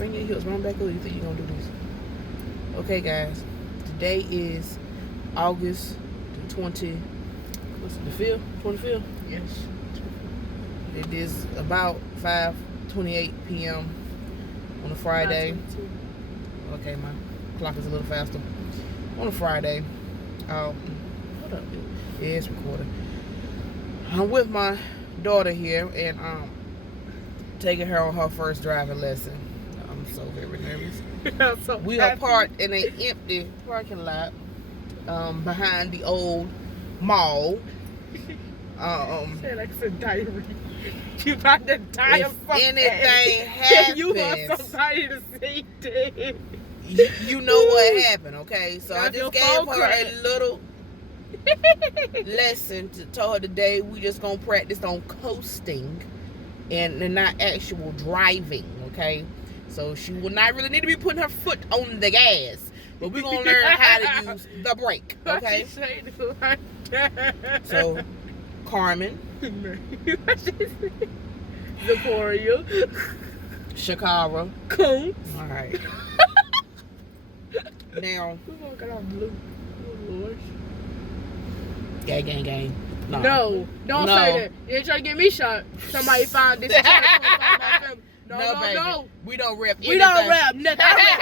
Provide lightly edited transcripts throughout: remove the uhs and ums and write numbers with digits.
Bring your heels, run back over. You think you're gonna do this? Okay, guys. Today is August the 20. What's it, the 5th? 25th? Yes. It is about 5:28 p.m. on a Friday. Okay, my clock is a little faster. On a Friday. Hold up. Yeah, it's recording. I'm with my daughter here and taking her on her first driving lesson. I'm so very nervous. We are parked in an empty parking lot behind the old mall. Say like it's a diary. You about to die of something. Anything happens, you want somebody to see this. You know what happened, okay? So I just gave her a little lesson to tell her today we just gonna practice on coasting and not actual driving, okay? So she will not really need to be putting her foot on the gas, but we're gonna learn how to use the brake, okay? So Kharmon, Zaporia, Shakara, Coon. all right. Now, Blue. Oh, Lord. gang. No, don't say that. You ain't trying to get me shot. Somebody found this. No. We don't rap anything. We don't rap nothing. I rap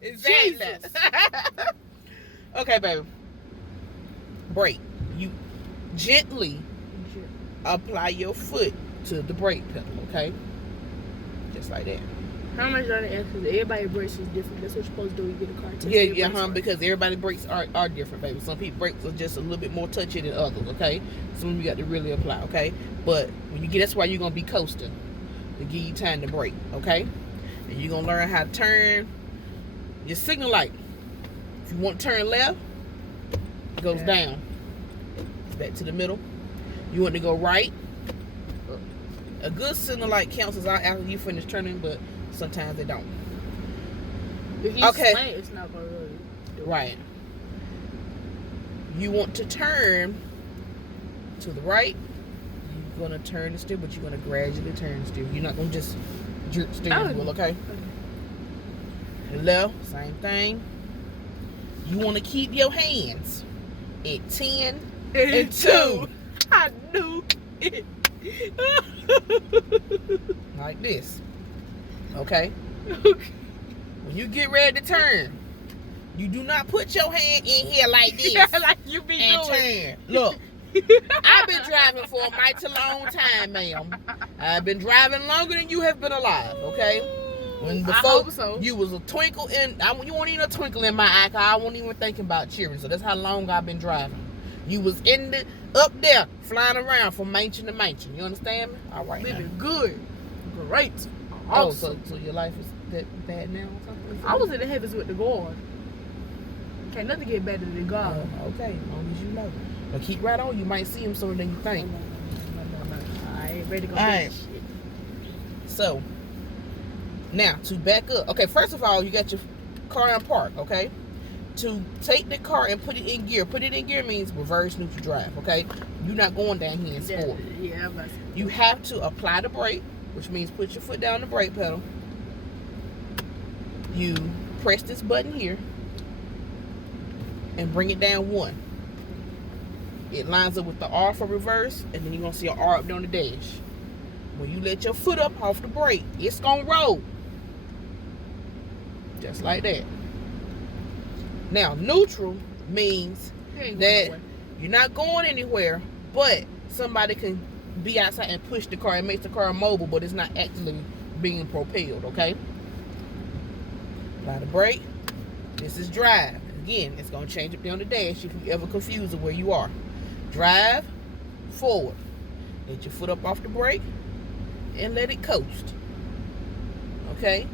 Jesus. Exactly. Okay, baby. Brake. You gently apply your foot to the brake pedal, okay? Just like that. How much are they asking? Everybody's brakes is different. That's what you're supposed to do when you get a car. Because everybody's brakes are different, baby. Some people's brakes are just a little bit more touchy than others, okay? Some of you got to really apply, okay? But when you get, that's why you're going to be coasting to give you time to brake, okay? And you're going to learn how to turn your signal light. If you want to turn left, it goes down. Back to the middle. You want to go right. A good signal light counts as out after you finish turning, but sometimes they don't. If you slant, it's not going to really do it. Right. You want to turn to the right. You're going to turn the steer, but you're going to gradually turn the steer. You're not going to just jerk the steering wheel, okay? Left, same thing. You want to keep your hands at 10 and 2. I knew it. Like this. Okay? When you get ready to turn, you do not put your hand in here like this. Like you be and doing. Turn. Look, I've been driving for a mighty long time, ma'am. I've been driving longer than you have been alive, okay? When before, I hope so. You was a twinkle in, you weren't even a twinkle in my eye, cause I wasn't even thinking about cheering. So that's how long I've been driving. You was up there, flying around from mansion to mansion. You understand me? All right. Living good. Great. Oh, Awesome. so your life is that bad now or something? I was in the heavens with the God. Can't nothing get better than God. Okay, as long as you know. But keep right on. You might see him sooner than you think. I ain't ready to go. Alright. So, now, to back up. Okay, first of all, you got your car in park, okay? To take the car and put it in gear. Put it in gear means reverse neutral drive, okay? You're not going down here in sport. Yeah, you have to apply the brake, which means put your foot down the brake pedal. You press this button here and bring it down 1. It lines up with the R for reverse, and then you're going to see an R up there on the dash. When you let your foot up off the brake, it's going to roll. Just like that. Now, neutral means that you're not going anywhere, but somebody can be outside and push the car. It makes the car mobile, but it's not actually being propelled, okay? Apply the brake. This is drive. Again, it's going to change up there on the dash if you ever confuse it where you are. Drive, forward. Let your foot up off the brake and let it coast. Okay?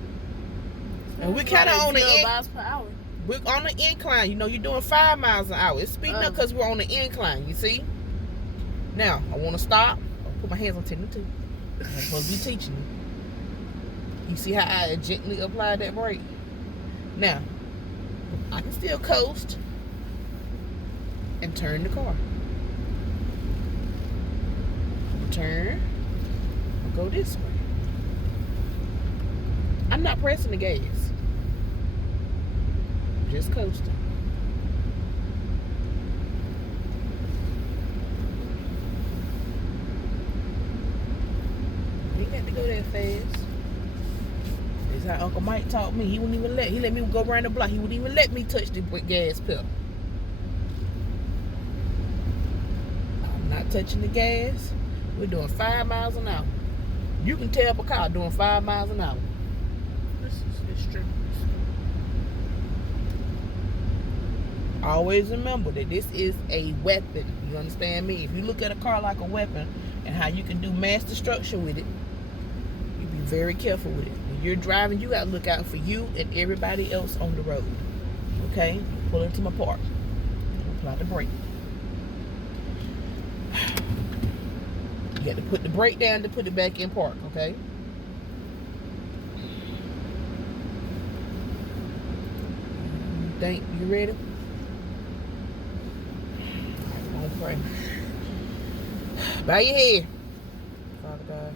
And we kind of on the miles per hour. We're on the incline. You know, you're doing 5 miles an hour. It's speeding up because we're on the incline, you see? Now, I want to stop. I'll put my hands on 10 and 2. I'm supposed to be teaching you. You see how I gently applied that brake? Now, I can still coast and turn the car. Turn. I'll go this way. I'm not pressing the gas. Just coasting. You ain't got to go that fast. That's how Uncle Mike taught me. He wouldn't even let me go around the block. He wouldn't even let me touch the gas pedal. I'm not touching the gas. We're doing 5 miles an hour. You can tell a car doing 5 miles an hour. This is extreme. Always remember that this is a weapon. You understand me? If you look at a car like a weapon and how you can do mass destruction with it, you be very careful with it. When you're driving, you got to look out for you and everybody else on the road. Okay? Pull into my park. Apply the brake. You got to put the brake down to put it back in park. Okay? You ready? Pray. Bow your head. Father God,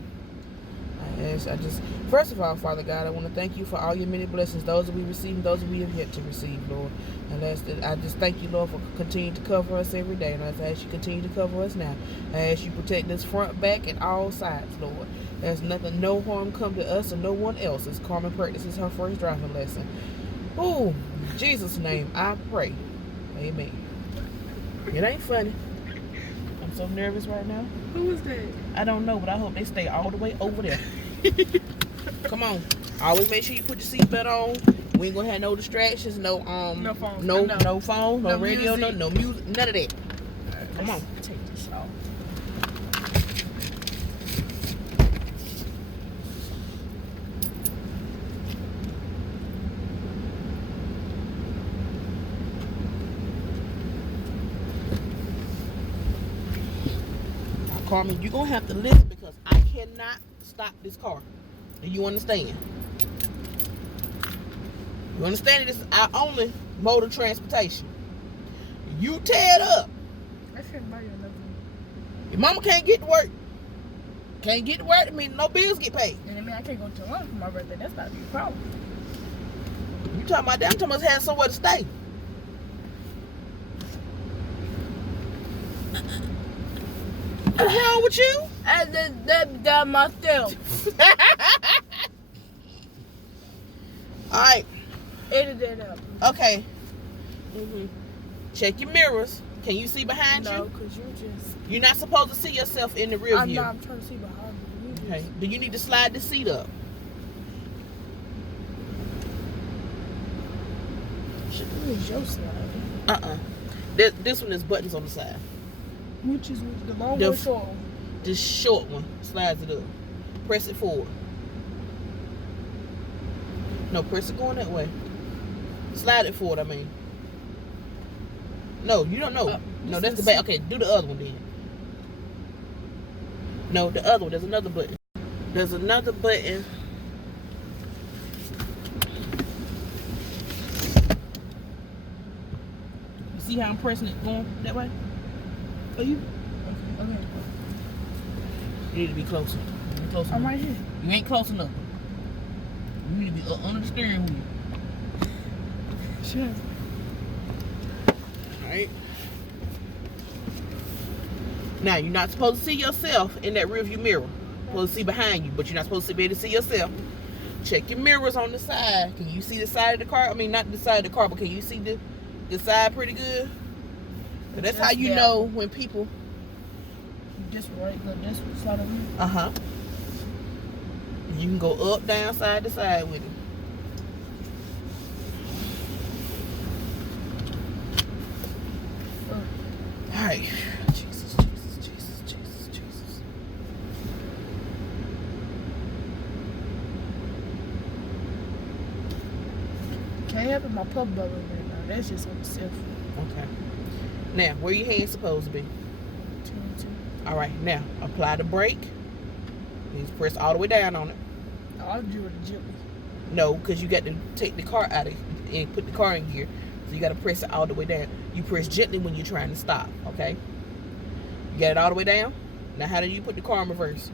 first of all, Father God, I want to thank you for all your many blessings, those that we receive and those that we have yet to receive, Lord. And I just thank you, Lord, for continuing to cover us every day. And I ask you continue to cover us now. I ask you protect us front, back, and all sides, Lord. There's nothing, no harm come to us or no one else as Kharmon practices her first driving lesson. Ooh, in Jesus' name, I pray. Amen. It ain't funny. I'm so nervous right now. Who is that? I don't know, but I hope they stay all the way over there. Come on. Always make sure you put your seatbelt on. We ain't gonna have no distractions, no phone, no phone, no radio, music. no music, none of that. Come on. Take this off. Kharmon, you're going to have to listen because I cannot stop this car. Do you understand? You understand this is our only mode of transportation. You tear it up. I can't buy you another one. Your mama can't get to work. Can't get to work, I mean, no bills get paid. And I mean, I can't go to lunch for my birthday. That's not a big problem. You talking about that? I'm talking about have somewhere to stay. What's wrong with you? I just that myself. Alright. Edit it up. Okay. Check your mirrors. Can you see behind you? No, because you're not supposed to see yourself in the rear view. I'm trying to see behind me. Okay. Do you need to slide the seat up? Who is your slide? This one is buttons on the side. Which is the long one or short one? This short one slides it up. Press it forward. No, press it going that way. Slide it forward, I mean. No, you don't know. No, that's the back. Okay, do the other one then. No, the other one. There's another button. There's another button. You see how I'm pressing it going that way? Are you? Okay. You need to be closer. I'm right here. You ain't close enough. You need to be under the steering wheel. Sure. Alright. Now, you're not supposed to see yourself in that rearview mirror. You're supposed to see behind you, but you're not supposed to be able to see yourself. Check your mirrors on the side. Can you see the side of the car? I mean, not the side of the car, but can you see the side pretty good? So that's how you know when people... This side of me? Uh-huh. You can go up, down, side to side with it. Alright. Jesus. Can't have it, my pup bubbling right now. That's just on the self. Okay. Now, where your hands supposed to be? 2. Alright, now, apply the brake. Please press all the way down on it. I'll do it gently. No, because you got to take the car out of and put the car in gear. So you got to press it all the way down. You press gently when you're trying to stop, okay? You got it all the way down? Now, how do you put the car in reverse?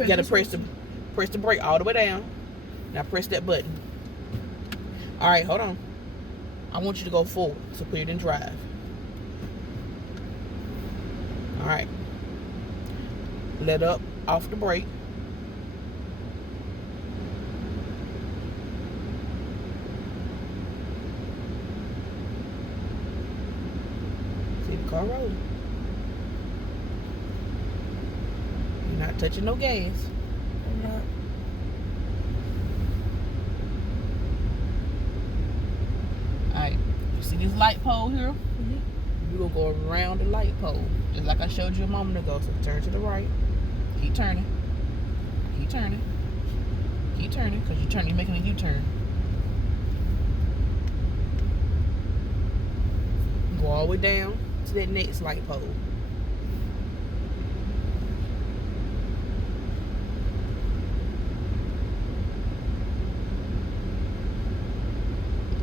You gotta press the brake all the way down. Now press that button. All right, hold on. I want you to go forward, so put it in drive. All right. Let up off the brake. See the car rolling. You're not touching no gas. I'm not. Alright, you see this light pole here? You gonna go around the light pole, just like I showed you a moment ago. So turn to the right, keep turning, keep turning, keep turning, because you're making a U-turn. Go all the way down to that next light pole.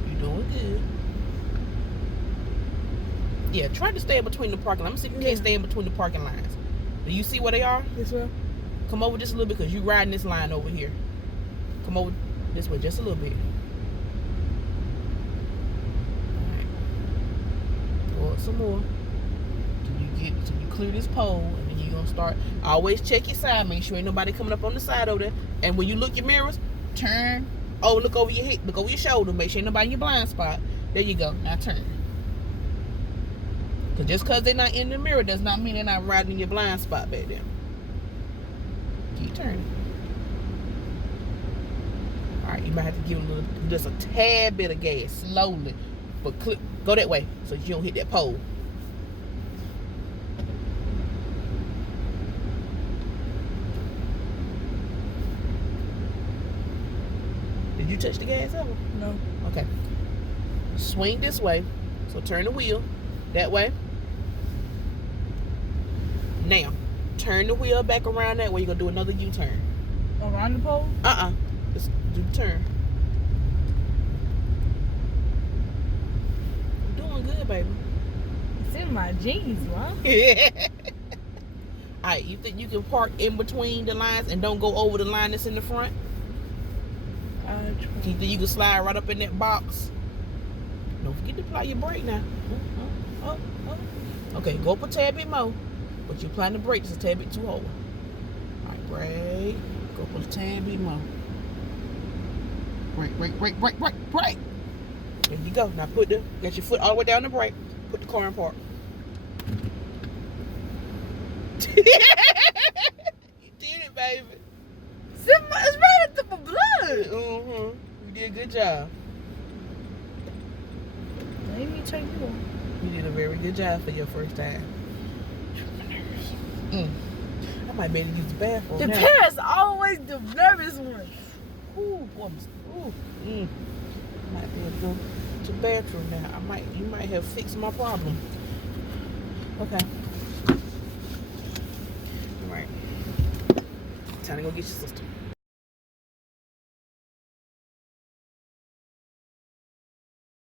You're doing good. Yeah, try to stay in between the parking lines. I'm gonna see if you can't stay in between the parking lines. Do you see where they are? Yes, sir. Come over just a little bit, because you're riding this line over here. Come over this way just a little bit. Alright. Go up some more. Till you clear this pole, and then you're gonna start. Always check your side, make sure ain't nobody coming up on the side over there. And when you look your mirrors, turn. Oh, look over your head, look over your shoulder, make sure ain't nobody in your blind spot. There you go. Now turn. Because just because they're not in the mirror does not mean they're not riding in your blind spot back there. Keep turning. Alright, you might have to give a little, just a tad bit of gas, slowly. But go that way so you don't hit that pole. Did you touch the gas ever? No. Okay. Swing this way. So turn the wheel that way. Now, turn the wheel back around that way. You're going to do another U-turn. Around the pole? Just do the turn. You're doing good, baby. It's in my jeans, wow. Alright, you think you can park in between the lines and don't go over the line that's in the front? You think you can slide right up in that box? Don't forget to apply your brake now. Okay, go up a tad bit more. But you're applying the brake just a tad bit too hard. Alright, brake. Go up a tad bit more. Brake. There you go. Now get your foot all the way down the brake. Put the car in park. You did it, baby. It's right up to my blood. You did a good job. Let me check you on. You did a very good job for your first time. I might be able to use the bathroom The now. parents are always the nervous ones. Ooh, boy, I might be able to go to the bathroom now. You might have fixed my problem. Okay. All right. Time to go get your sister.